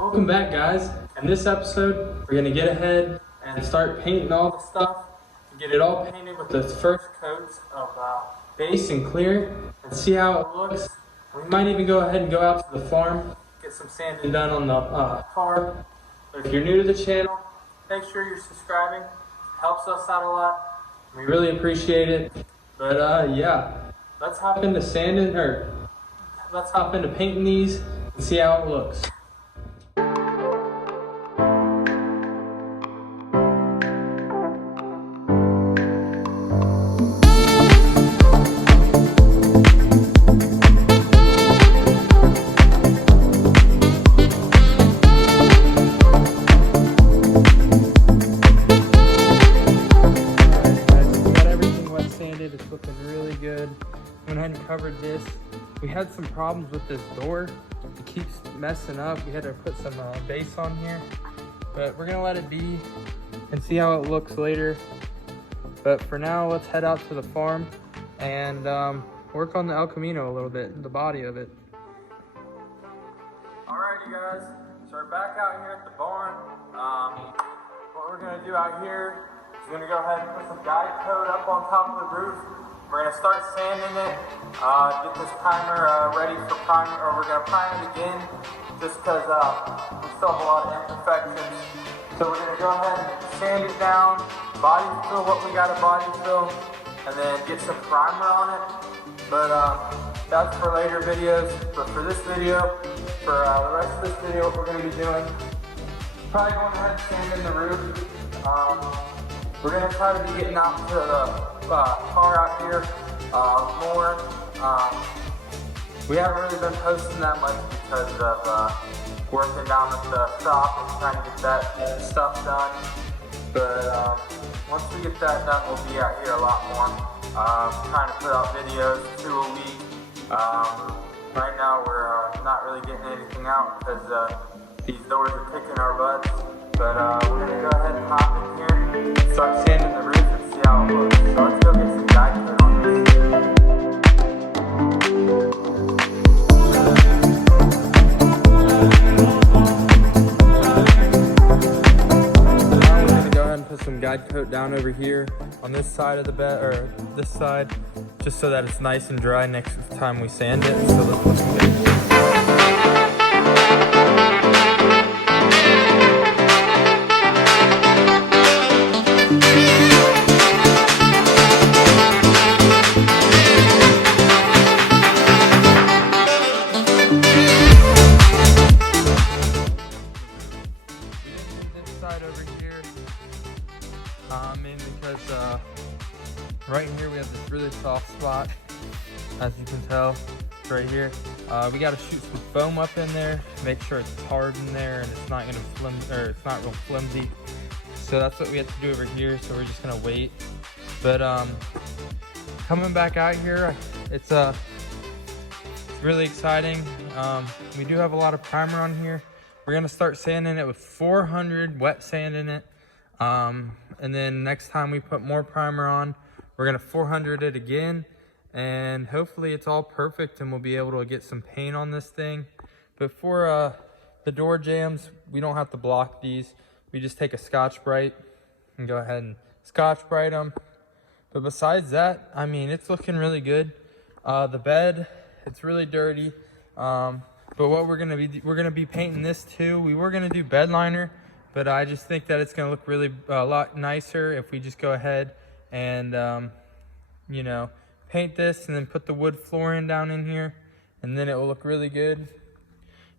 Welcome back, guys. In this episode, we're gonna get ahead and start painting all the stuff, get it all painted with the first coats of base and clear, and see how it looks. We might even go ahead and go out to the farm, get some sanding done on the car. But if you're new to the channel, make sure you're subscribing. It helps us out a lot. We really appreciate it. But yeah, let's hop into let's hop into painting these and see how it looks. It's looking really good. Went ahead and covered this. We had some problems with this door. It keeps messing up. We had to put some base on here, but we're gonna let it be and see how it looks later. But for now, let's head out to the farm and work on the El Camino a little bit, the body of it. Alrighty guys, so we're back out here at the barn. What we're gonna do out here, we're gonna go ahead and put some guide coat up on top of the roof. We're gonna start sanding it, get this primer ready for primer, or we're gonna prime it again, just because we still have a lot of imperfections. So we're gonna go ahead and sand it down, body fill what we gotta body fill, and then get some primer on it. But that's for later videos. But for this video, for the rest of this video, what we're gonna be doing, probably going ahead and sanding the roof. We're going to try to be getting out to the car out here more. We haven't really been posting that much because of working down at the shop and trying to get that stuff done. But once we get that done, we'll be out here a lot more. Trying to put out videos 2 a week. Right now we're not really getting anything out because these doors are kicking our butts. But we're going to go ahead and hop in here, start sanding the roof and see how it looks. So let's go get some guide coat on this. Now we're going to go ahead and put some guide coat down over here on this side of the bed, or this side, just so that it's nice and dry next time we sand it. So let's put some guide coat. Over here, mainly because right here we have this really soft spot, as you can tell, right here. We got to shoot some foam up in there, make sure it's hard in there and it's not gonna it's not real flimsy. So that's what we have to do over here. So we're just gonna wait. But coming back out here, it's really exciting. We do have a lot of primer on here. We're gonna start sanding it with 400 wet sand in it. And then next time we put more primer on, we're gonna 400 it again. And hopefully it's all perfect and we'll be able to get some paint on this thing. But for the door jambs, we don't have to block these. We just take a Scotch-Brite and go ahead and Scotch-Brite them. But besides that, I mean, it's looking really good. The bed, it's really dirty. But what we're gonna be painting this too. We were gonna do bed liner, but I just think that it's gonna look really a lot nicer if we just go ahead and you know, paint this and then put the wood flooring down in here, and then it will look really good.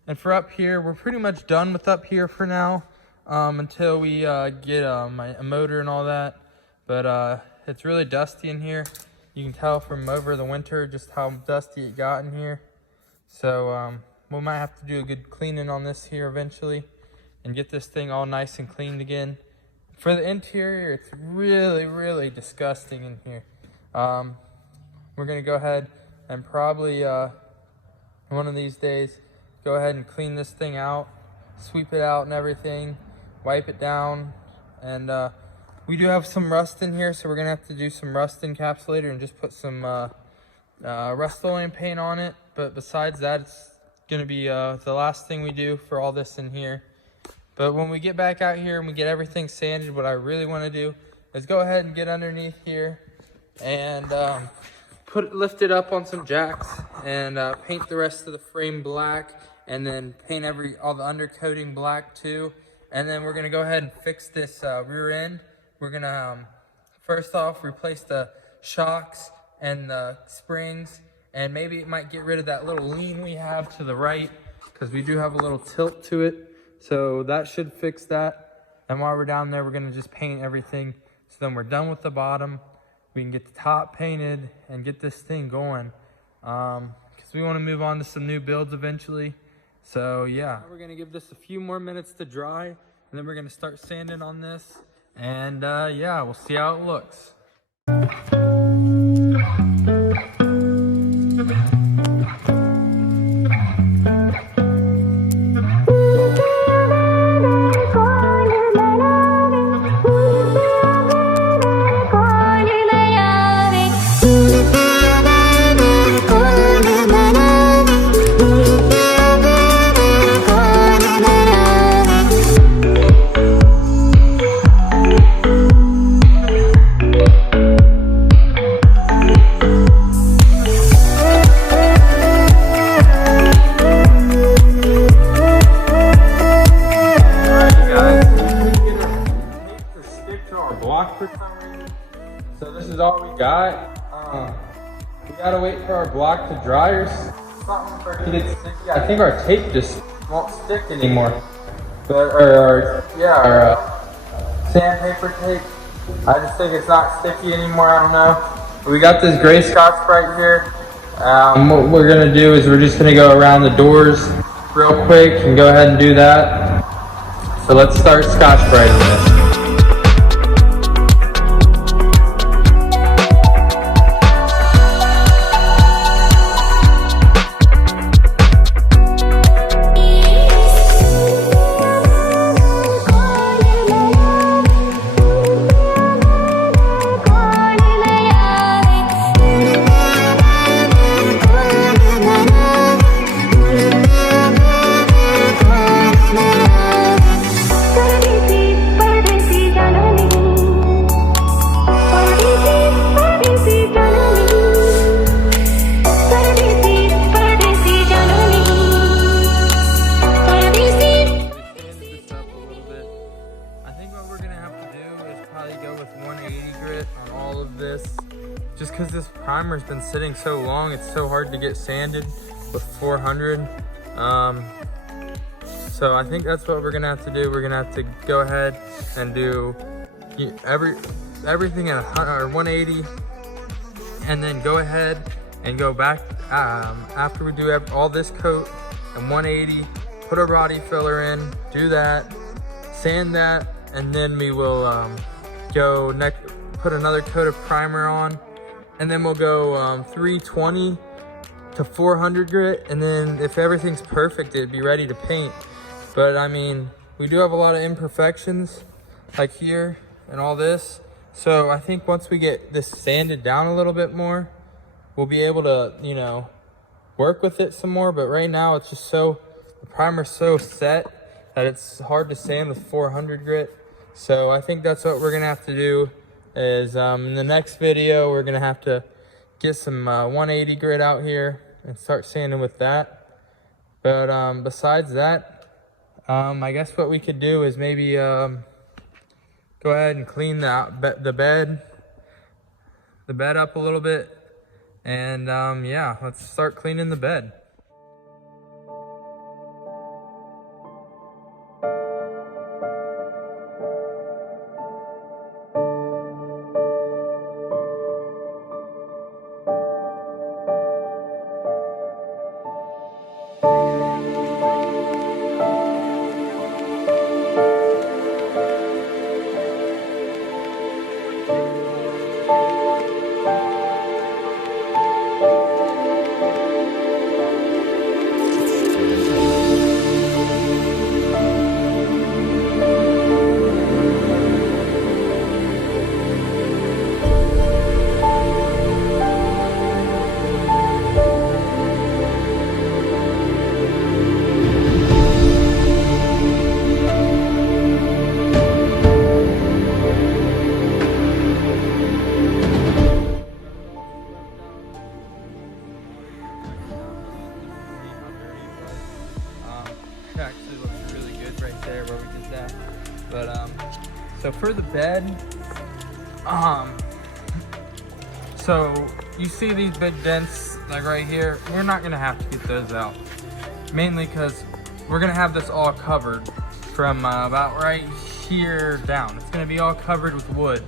And for up here, we're pretty much done with up here for now, until we get a motor and all that. But it's really dusty in here. You can tell from over the winter just how dusty it got in here. So we might have to do a good cleaning on this here eventually and get this thing all nice and cleaned again. For the interior, it's really, really disgusting in here. We're gonna go ahead and probably one of these days go ahead and clean this thing out, sweep it out and everything, wipe it down. And we do have some rust in here, so we're gonna have to do some rust encapsulator and just put some Rust-Oleum paint on it. But besides that, gonna be the last thing we do for all this in here. But when we get back out here and we get everything sanded, what I really want to do is go ahead and get underneath here and lift it up on some jacks and paint the rest of the frame black, and then paint all the undercoating black too. And then we're gonna go ahead and fix this rear end. We're gonna first off replace the shocks and the springs, and maybe it might get rid of that little lean we have to the right, because we do have a little tilt to it. So that should fix that. And while we're down there, we're gonna just paint everything. So then we're done with the bottom. We can get the top painted and get this thing going. Because we wanna move on to some new builds eventually. So yeah, we're gonna give this a few more minutes to dry, and then we're gonna start sanding on this. And yeah, we'll see how it looks. So this is all we got. We gotta wait for our block to dry or something for it to get sticky. I think our tape just won't stick anymore. But our sandpaper tape, I just think it's not sticky anymore. I don't know. We got this gray Scotch right here. What we're gonna do is we're just gonna go around the doors real quick and go ahead and do that. So let's start Scotch Brighting this. Just because this primer's been sitting so long, it's so hard to get sanded with 400. So I think that's what we're gonna have to do. We're gonna have to go ahead and do everything at 180, and then go ahead and go back after we do all this coat and 180, put a body filler in, do that, sand that, and then we will put another coat of primer on, and then we'll go 320 to 400 grit, and then if everything's perfect, it'd be ready to paint. But I mean, we do have a lot of imperfections like here and all this, so I think once we get this sanded down a little bit more, we'll be able to, you know, work with it some more. But right now it's just the primer's so set that it's hard to sand with 400 grit. So I think that's what we're gonna have to do is in the next video, we're gonna have to get some 180 grit out here and start sanding with that. But besides that, I guess what we could do is maybe go ahead and clean the bed up a little bit, and yeah, let's start cleaning the bed. actually looks really good right there where we did that. But so for the bed, so you see these big dents like right here, we're not gonna have to get those out. Mainly because we're gonna have this all covered from about right here down. It's gonna be all covered with wood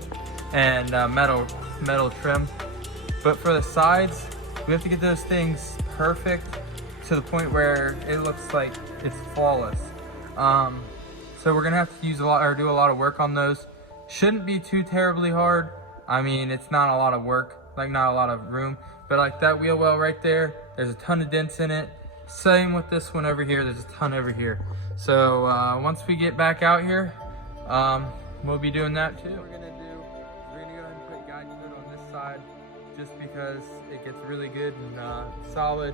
and metal trim. But for the sides, we have to get those things perfect to the point where it looks like it's flawless. So we're gonna have to use do a lot of work on those. Shouldn't be too terribly hard. I mean, it's not a lot of work, like not a lot of room, but like that wheel well right there, there's a ton of dents in it. Same with this one over here, there's a ton over here. So once we get back out here, we'll be doing that too. What we're gonna go ahead and put guide coat on this side just because it gets really good and solid.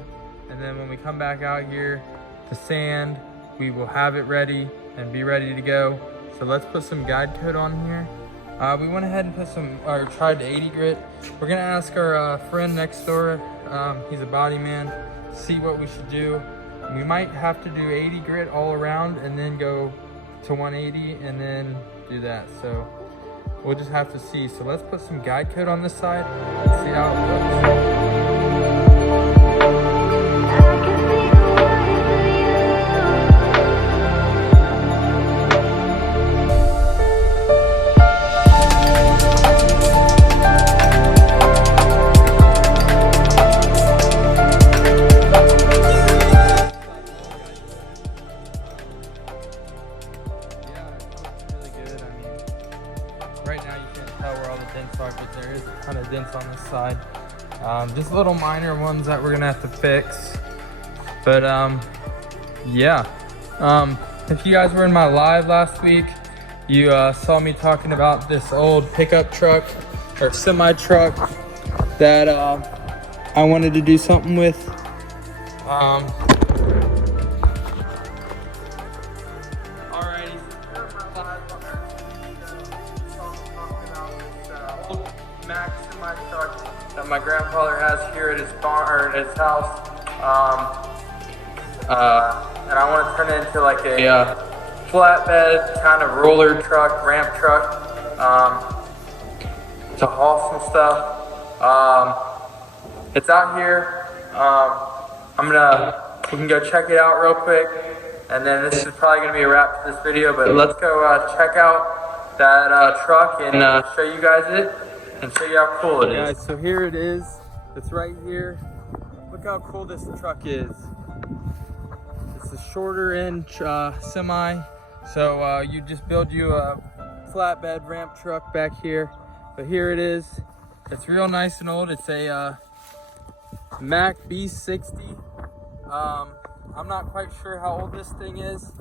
And then when we come back out here to sand, we will have it ready and be ready to go. So let's put some guide coat on here. We went ahead and tried the 80 grit. We're gonna ask our friend next door, he's a body man, see what we should do. We might have to do 80 grit all around and then go to 180 and then do that. So we'll just have to see. So let's put some guide coat on this side and see how it looks. Right now you can't tell where all the dents are, but there is a ton of dents on this side. Just little minor ones that we're gonna have to fix. But yeah. If you guys were in my live last week, you saw me talking about this old pickup truck or semi truck that I wanted to do something with. That my grandfather has here at his barn or at his house, and I want to turn it into like a flatbed kind of roller truck, ramp truck, to haul some stuff. It's out here. We can go check it out real quick, and then this is probably gonna be a wrap to this video. But let's go check out that truck and show you guys it. And show you how cool it is. Guys, so here it is. It's right here. Look how cool this truck is. It's a shorter end semi. So you just build you a flatbed ramp truck back here. But here it is. It's real nice and old. It's a Mack B60. I'm not quite sure how old this thing is,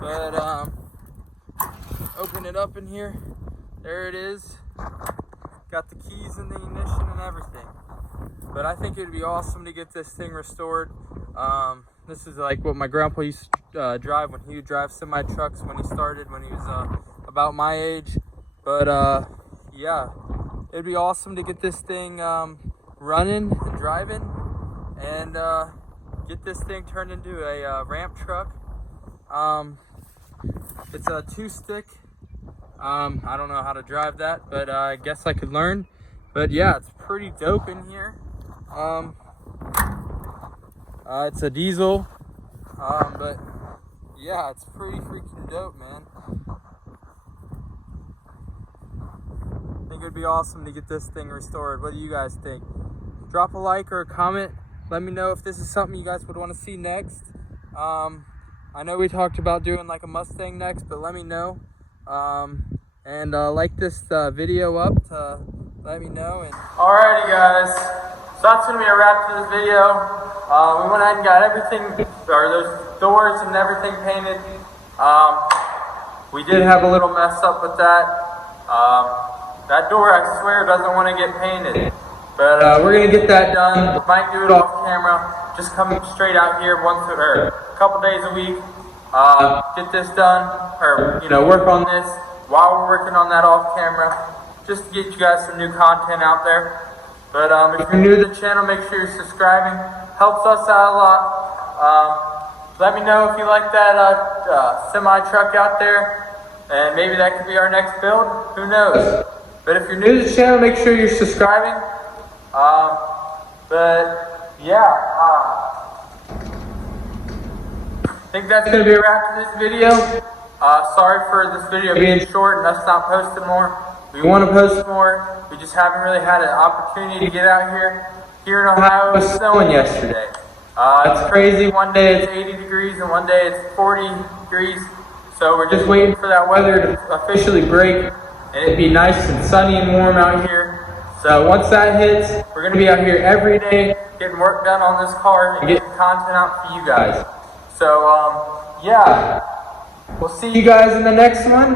but open it up in here. There it is. Got the keys and the ignition and everything. But I think it'd be awesome to get this thing restored. This is like what my grandpa used to drive when he would drive semi trucks when he started, when he was about my age. But yeah, it'd be awesome to get this thing running and driving and get this thing turned into a ramp truck. It's a 2-stick. I don't know how to drive that, but I guess I could learn. But yeah, it's pretty dope in here. It's a diesel, but yeah, it's pretty freaking dope, man. I think it'd be awesome to get this thing restored. What do you guys think? Drop a like or a comment. Let me know if this is something you guys would want to see next. I know we talked about doing like a Mustang next, but let me know. And like this video up to let me know. And alrighty guys, so that's gonna be a wrap to this video. We went ahead and got everything, or those doors and everything painted. We did have a little mess up with that. That door, I swear, doesn't want to get painted. But we're gonna get that done. We might do it off camera. Just come straight out here once or a couple days a week. Get this done, or work on this while we're working on that off camera, just to get you guys some new content out there. But if you're new to the channel, make sure you're subscribing. Helps us out a lot. let me know if you like that semi truck out there, and maybe that could be our next build. Who knows? But if you're new to the channel, make sure you're subscribing. But yeah, I think that's going to be a wrap for this video. Sorry for this video being short and us not posting more. We want to post more. We just haven't really had an opportunity to get out here. Here in Ohio, it was snowing yesterday. It's crazy. One day it's 80 degrees and one day it's 40 degrees. So we're just waiting for that weather to officially break and it'd be nice and sunny and warm out here. So once that hits, we're going to be out here every day getting work done on this car and getting content out for you guys. So yeah, we'll see you guys in the next one.